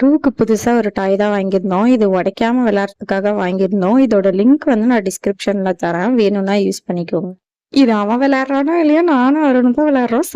Rook புதுசா ஒரு டாய் தான் வாங்கியிருந்தோம். இது உடைக்காம விளையாடுறதுக்காக வாங்கியிருந்தோம். இதோட லிங்க் வந்து நான் டிஸ்கிரிப்ஷன்ல தரேன். வேணும்னா யூஸ் பண்ணிக்கோங்க. இது அவன் விளையாடுறானோ இல்லையா, நானும் அருணும் தான் விளையாடுறோம்.